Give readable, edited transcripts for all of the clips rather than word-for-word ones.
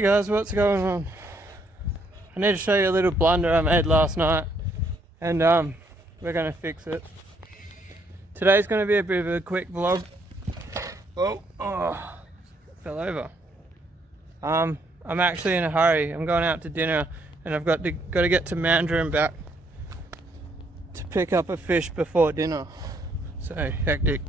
Hey guys, what's going on? I need to show you a little blunder I made last night, and we're gonna fix it. Today's gonna be a bit of a quick vlog. Oh, fell over. I'm actually in a hurry. I'm going out to dinner, and I've got to get to Mandurah and back to pick up a fish before dinner. So hectic.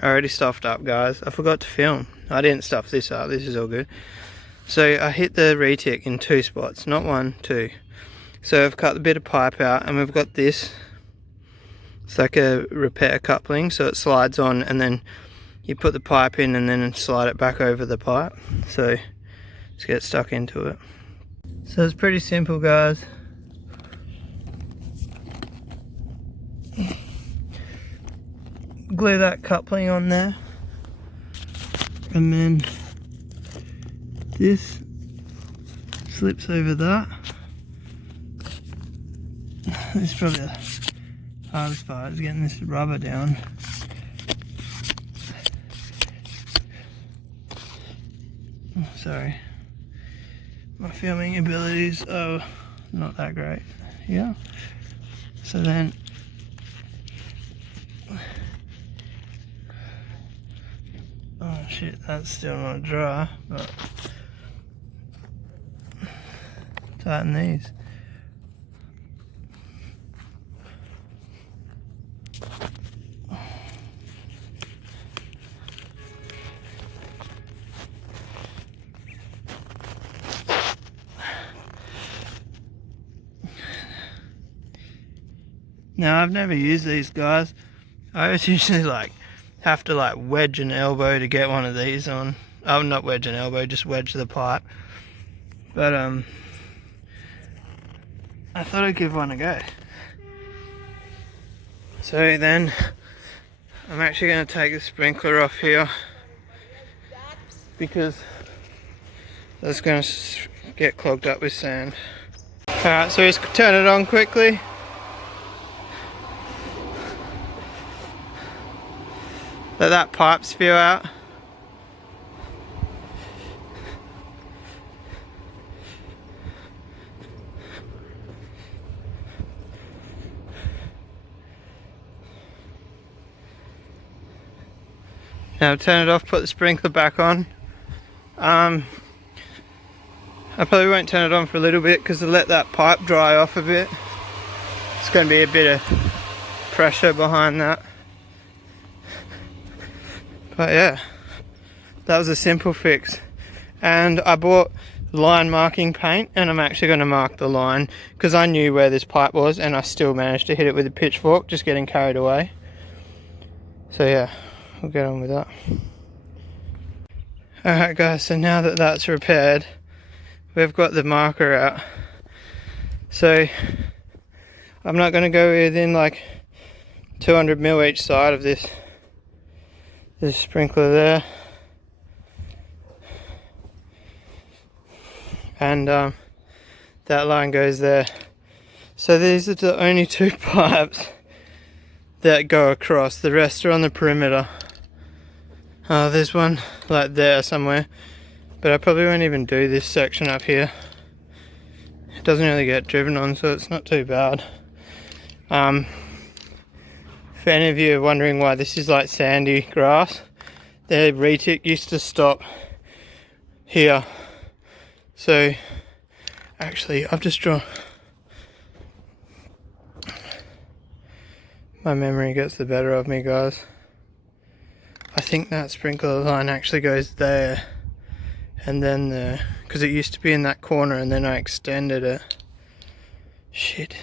I already stuffed up, guys. I forgot to film. I didn't stuff this up. This is all good. So I hit the retic in 2 spots, not 1, 2. So I've cut a bit of pipe out, and we've got this. It's like a repair coupling, so it slides on, and then you put the pipe in and then slide it back over the pipe. So just get stuck into it. So it's pretty simple, guys. Glue that coupling on there, and then this slips over that. This is probably the hardest part, is getting this rubber down. Oh, sorry, my filming abilities are not that great. Yeah. So then oh shit, that's still not dry, but tighten these. Now I've never used these, guys. I always usually have to wedge an elbow to get one of these on. Oh, not wedge an elbow, just wedge the pipe. But I thought I'd give one a go. So then I'm actually going to take the sprinkler off here, because that's going to get clogged up with sand. Alright, so just turn it on quickly. Let that pipe spew out. Now turn it off, put the sprinkler back on. I probably won't turn it on for a little bit because I'll let that pipe dry off a bit. It's going to be a bit of pressure behind that. But yeah, that was a simple fix. And I bought line marking paint, and I'm actually going to mark the line because I knew where this pipe was, and I still managed to hit it with a pitchfork, just getting carried away. So yeah, we'll get on with that. Alright guys, so now that that's repaired, we've got the marker out. So I'm not going to go within 200 mil each side of this sprinkler there, and that line goes there. So these are the only 2 pipes that go across. The rest are on the perimeter. There's one there somewhere, but I probably won't even do this section up here. It doesn't really get driven on, so it's not too bad. If any of you are wondering why this is sandy grass, the retic used to stop here. So actually I've just drawn, my memory gets the better of me, guys. I think that sprinkler line actually goes there, and then there, because it used to be in that corner, and then I extended it. Shit.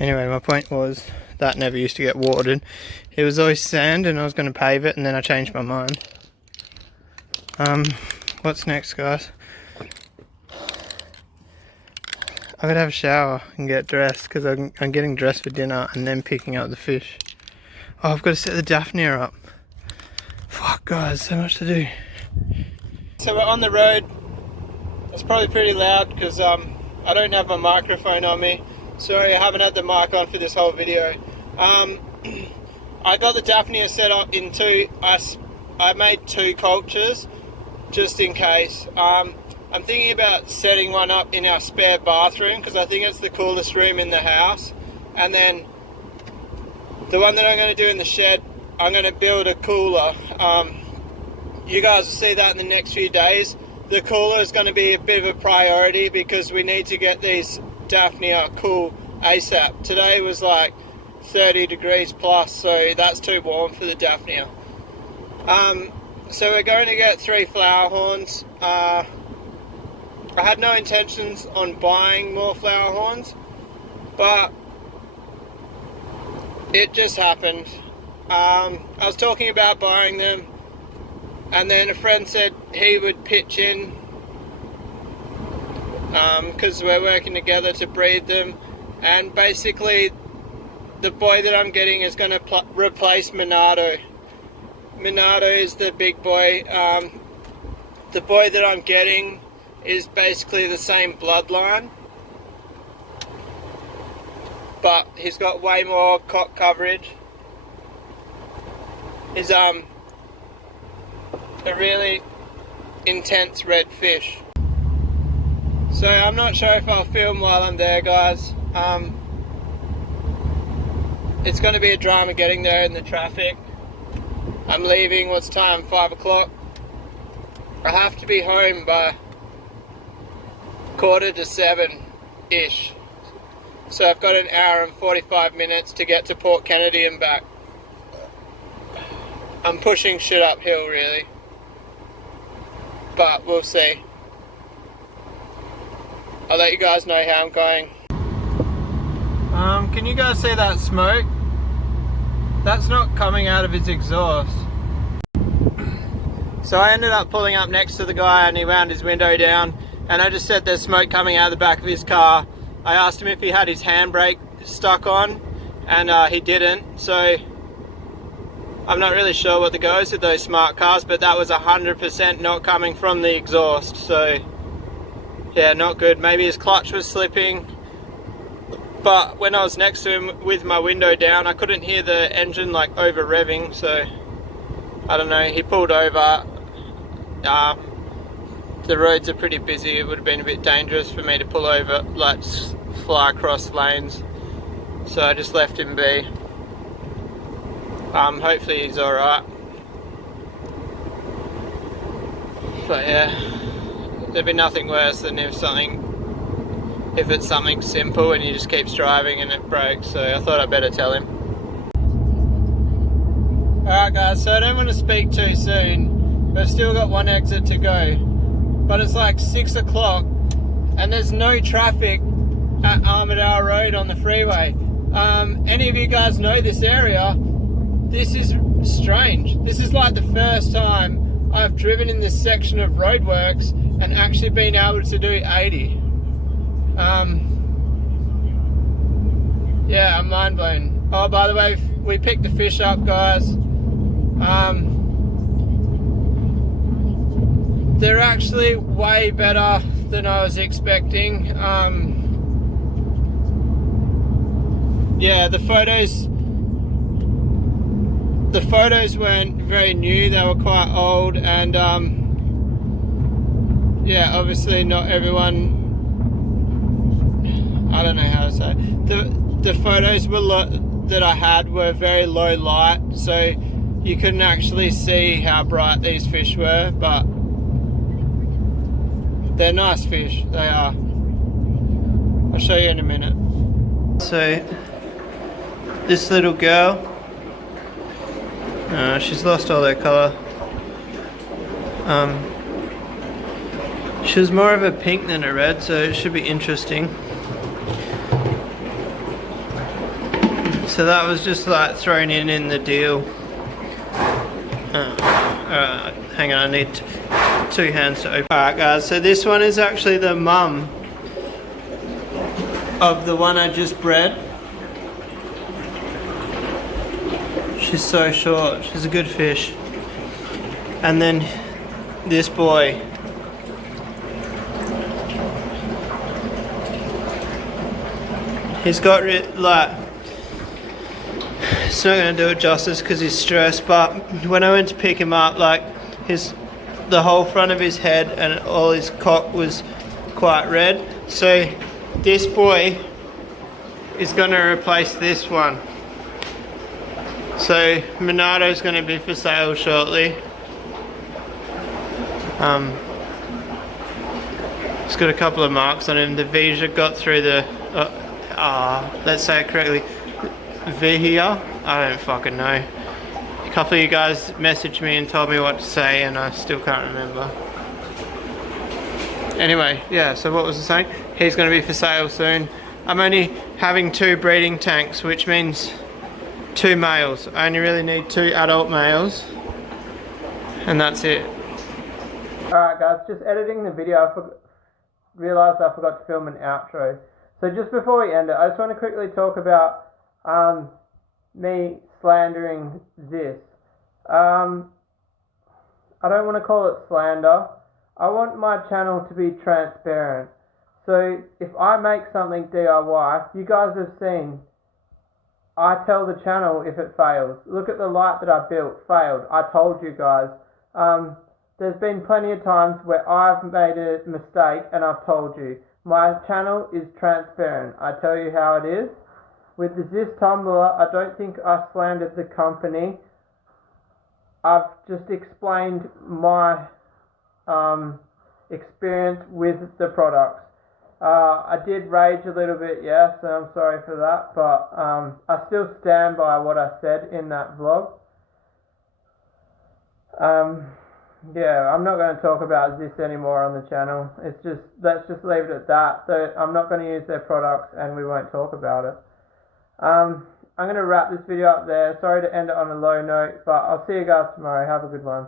Anyway, my point was that never used to get watered. It was always sand, and I was going to pave it, and then I changed my mind. What's next, guys? I gotta have a shower and get dressed, because I'm getting dressed for dinner and then picking up the fish. Oh, I've got to set the Daphnia up. Fuck, guys, so much to do. So we're on the road. It's probably pretty loud because I don't have my microphone on me. Sorry, I haven't had the mic on for this whole video. I got the Daphnia set up in 2. I made 2 cultures. just in case. I'm thinking about setting one up in our spare bathroom because I think it's the coolest room in the house. And then the one that I'm going to do in the shed, I'm going to build a cooler. You guys will see that in the next few days. The cooler is going to be a bit of a priority because we need to get these Daphnia cool ASAP. Today was like 30 degrees plus, so that's too warm for the Daphnia. So we're going to get 3 flower horns. I had no intentions on buying more flower horns, but it just happened. I was talking about buying them, and then a friend said he would pitch in because we're working together to breed them, and basically the boy that I'm getting is going to replace Monado. Monado is the big boy. The boy that I'm getting is basically the same bloodline, but he's got way more cock coverage. He's a really intense red fish. So I'm not sure if I'll film while I'm there, guys. It's going to be a drama getting there in the traffic. I'm leaving, what's time, 5 o'clock? I have to be home by 6:45-ish. So I've got an hour and 45 minutes to get to Port Kennedy and back. I'm pushing shit uphill, really. But we'll see. I'll let you guys know how I'm going. Can you guys see that smoke? That's not coming out of his exhaust. So I ended up pulling up next to the guy and he wound his window down, and I just said there's smoke coming out of the back of his car. I asked him if he had his handbrake stuck on, and he didn't. So I'm not really sure what the go is with those smart cars, but that was 100% not coming from the exhaust. So yeah, not good. Maybe his clutch was slipping. But when I was next to him with my window down, I couldn't hear the engine like over revving, so I don't know, he pulled over. The roads are pretty busy. It would have been a bit dangerous for me to pull over, like fly across lanes, so I just left him be. Hopefully he's alright. But yeah, there'd be nothing worse than if it's something simple and he just keeps driving and it breaks, so I thought I'd better tell him. Alright guys, so I don't want to speak too soon. We've still got one exit to go, but it's like 6 o'clock and there's no traffic at Armadale Road on the freeway. Any of you guys know this area? This is strange. This is like the first time I've driven in this section of roadworks and actually been able to do 80. Yeah, I'm mind blown. Oh, by the way, we picked the fish up, guys. They're actually way better than I was expecting. Yeah, the photos weren't very new, they were quite old, and yeah, obviously not everyone, I don't know how to say it. The photos that I had were very low light, so you couldn't actually see how bright these fish were, but they're nice fish, they are. I'll show you in a minute. So this little girl, she's lost all her colour. She was more of a pink than a red, so it should be interesting. So that was just like thrown in the deal. Alright, hang on, I need 2 hands to open. Alright guys, so this one is actually the mum of the one I just bred. She's so short, she's a good fish. And then this boy. He's got like, it's not going to do it justice because he's stressed, but when I went to pick him up, like his the whole front of his head and all his cock was quite red. So this boy is going to replace this one. So Monado's going to be for sale shortly. It's got a couple of marks on him. The Vija got through the, let's say it correctly, Vihia? I don't fucking know. A couple of you guys messaged me and told me what to say and I still can't remember. Anyway, yeah, so what was I saying? He's going to be for sale soon. I'm only having 2 breeding tanks, which means 2 males. I only really need 2 adult males. And that's it. Alright guys, just editing the video. I realised I forgot to film an outro. So just before we end it, I just want to quickly talk about me slandering this. I don't want to call it slander. I want my channel to be transparent. So if I make something DIY, you guys have seen, I tell the channel if it fails. Look at the light that I built, failed. I told you guys. There's been plenty of times where I've made a mistake and I've told you. My channel is transparent. I tell you how it is. With the Ziss tumbler, I don't think I slandered the company. I've just explained my experience with the products. I did rage a little bit, yes, and I'm sorry for that, but I still stand by what I said in that vlog. Yeah, I'm not going to talk about this anymore on the channel. It's just, let's just leave it at that. So I'm not going to use their products and we won't talk about it. I'm going to wrap this video up there. Sorry to end it on a low note, but I'll see you guys tomorrow. Have a good one.